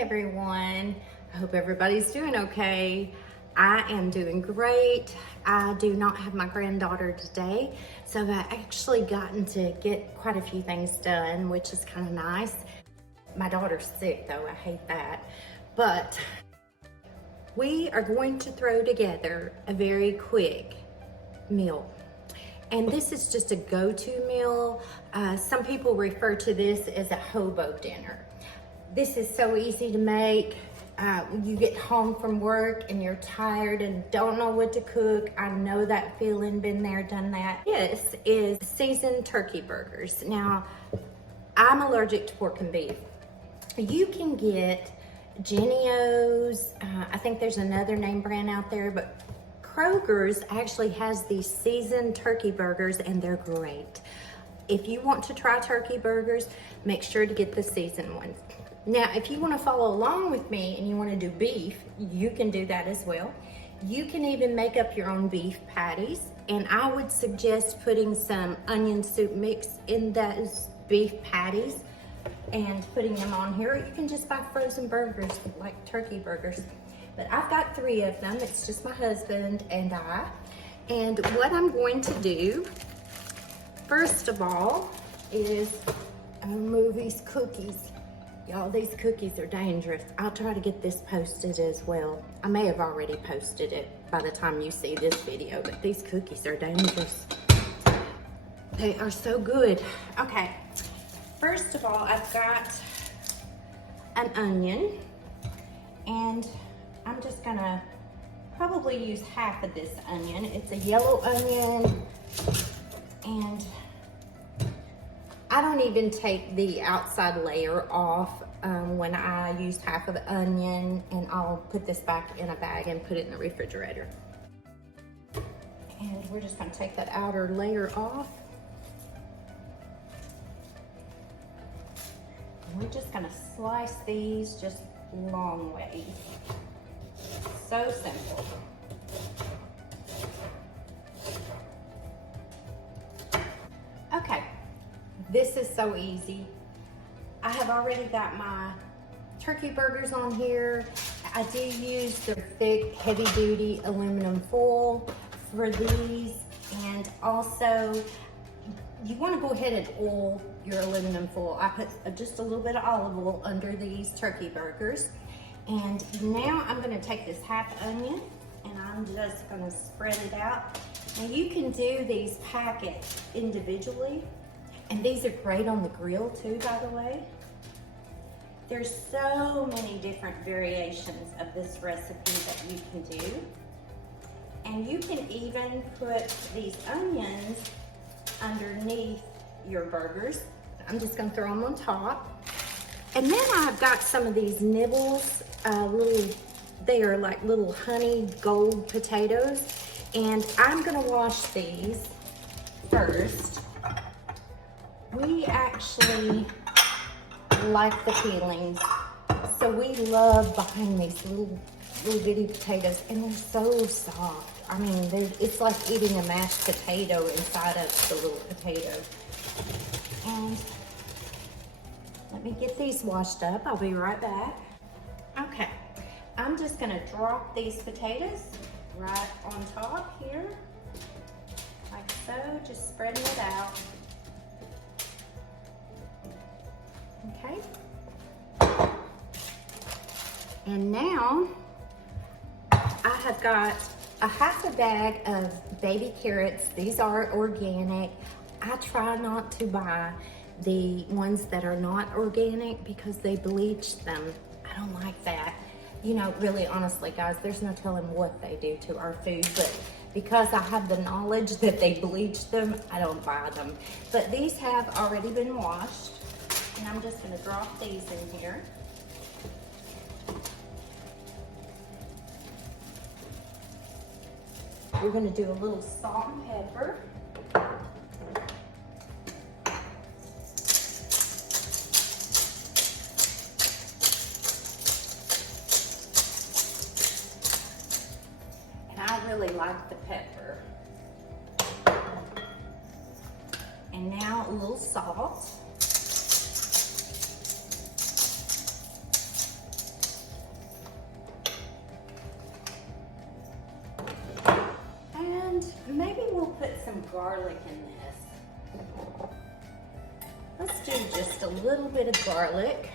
everyone. I hope everybody's doing okay. I am doing great. I do not have my granddaughter today, so I've actually gotten to get quite a few things done, which is kind of nice. My daughter's sick though, I hate that. But we are going to throw together a very quick meal. And this is just a go-to meal. Some people refer to this as a hobo dinner. This is so easy to make. You get home from work and you're tired and don't know what to cook. I know that feeling, been there, done that. This is seasoned turkey burgers. Now, I'm allergic to pork and beef. You can get Jenny-O's, I think there's another name brand out there, but Kroger's actually has these seasoned turkey burgers and they're great. If you want to try turkey burgers, make sure to get the seasoned ones. Now, if you want to follow along with me and you want to do beef, you can do that as well. You can even make up your own beef patties, and I would suggest putting some onion soup mix in those beef patties and putting them on here. You can just buy frozen burgers like turkey burgers. But I've got 3 of them. It's just my husband and I. And what I'm going to do, first of all, is remove these cookies. Y'all, these cookies are dangerous. I'll try to get this posted as well. I may have already posted it by the time you see this video, but these cookies are dangerous. They are so good. Okay, first of all, I've got an onion, and I'm just gonna probably use half of this onion. It's a yellow onion, and I don't even take the outside layer off when I use half of the onion, and I'll put this back in a bag and put it in the refrigerator. And we're just gonna take that outer layer off. And we're just gonna slice these just long ways. So simple. Okay, this is so easy. I have already got my turkey burgers on here. I do use the thick, heavy-duty aluminum foil for these, and also you want to go ahead and oil your aluminum foil. I put just a little bit of olive oil under these turkey burgers. And now I'm gonna take this half onion and I'm just gonna spread it out. Now you can do these packets individually, and these are great on the grill too, by the way. There's so many different variations of this recipe that you can do. And you can even put these onions underneath your burgers. I'm just gonna throw them on top. And then I've got some of these nibbles, they are like little honey gold potatoes. And I'm gonna wash these first. We actually like the peelings, so we love buying these little bitty potatoes, and they're so soft. I mean, it's like eating a mashed potato inside of the little potato. And let me get these washed up. I'll be right back. Okay, I'm just gonna drop these potatoes right on top here, like so, just spreading it out. Okay. And now I have got a half a bag of baby carrots. These are organic. I try not to buy the ones that are not organic because they bleach them. I don't like that. You know, really honestly guys, there's no telling what they do to our food, but because I have the knowledge that they bleach them, I don't buy them. But these have already been washed, and I'm just gonna drop these in here. We're gonna do a little salt and pepper. And I really like the pepper. And now a little salt. maybe we'll put some garlic in this. Let's do just a little bit of garlic.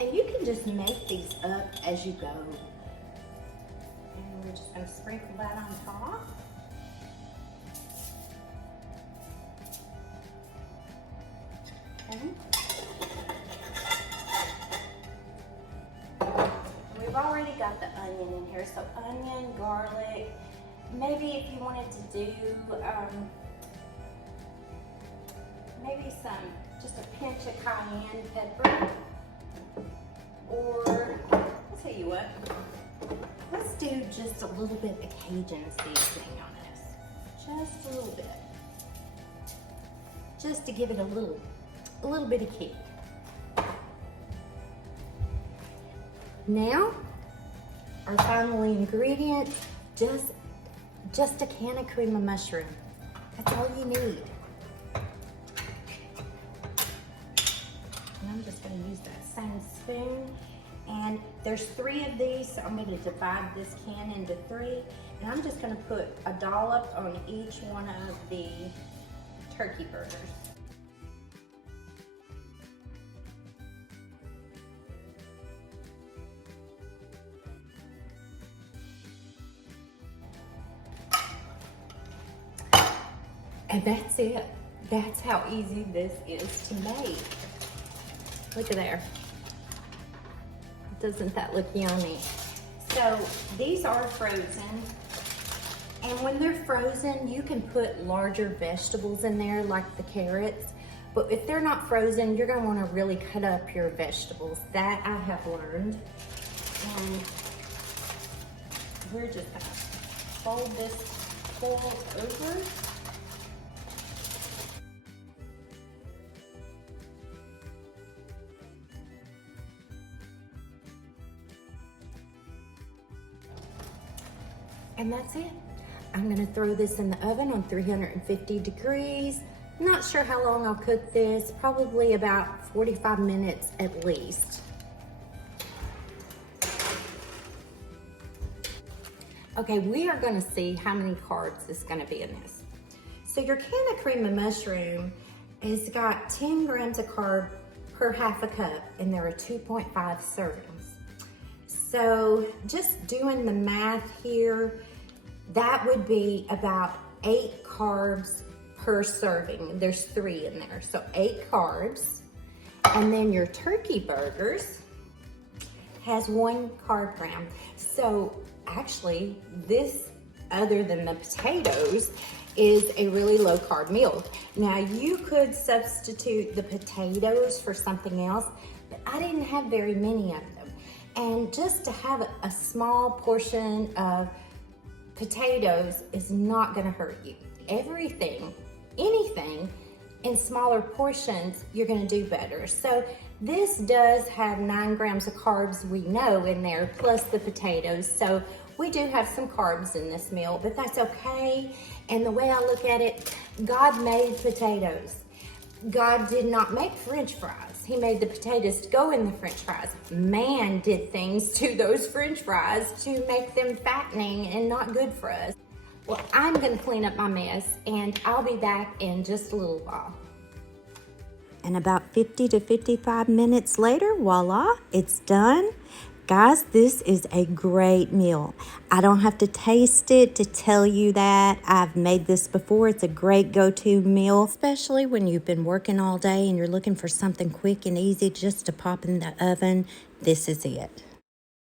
And you can just make these up as you go. And we're just going to sprinkle that on top. Okay. We've already got the onion in here, so onion, garlic. Maybe if you wanted to do maybe just a pinch of cayenne pepper, or I'll tell you what, let's do just a little bit of Cajun seasoning on this, just a little bit, just to give it a little bit of kick. Now, our final ingredient, just a can of cream of mushroom. That's all you need. And I'm just gonna use that same spoon. And there's 3 of these, so I'm gonna divide this can into 3. And I'm just gonna put a dollop on each one of the turkey burgers. And that's it. That's how easy this is to make. Look at there. Doesn't that look yummy? So these are frozen. And when they're frozen, you can put larger vegetables in there like the carrots. But if they're not frozen, you're gonna wanna really cut up your vegetables. That I have learned. And we're just gonna fold this foil over. And that's it. I'm gonna throw this in the oven on 350 degrees. Not sure how long I'll cook this, probably about 45 minutes at least. Okay, we are gonna see how many carbs is gonna be in this. So your can of cream of mushroom has got 10 grams of carb per half a cup, and there are 2.5 servings. So just doing the math here, that would be about 8 carbs per serving. There's 3 in there, so 8 carbs. And then your turkey burgers has 1 carb gram. So actually, this, other than the potatoes, is a really low carb meal. Now you could substitute the potatoes for something else, but I didn't have very many of them. And just to have a small portion of potatoes is not gonna hurt you. Anything in smaller portions, you're gonna do better. So this does have 9 grams of carbs, we know, in there, plus the potatoes. So we do have some carbs in this meal, but that's okay. And the way I look at it, God made potatoes. God did not make French fries. He made the potatoes to go in the French fries. Man did things to those French fries to make them fattening and not good for us. Well, I'm gonna clean up my mess, and I'll be back in just a little while. And about 50 to 55 minutes later, voila, it's done. Guys, this is a great meal. I don't have to taste it to tell you that. I've made this before. It's a great go-to meal, especially when you've been working all day and you're looking for something quick and easy just to pop in the oven. This is it.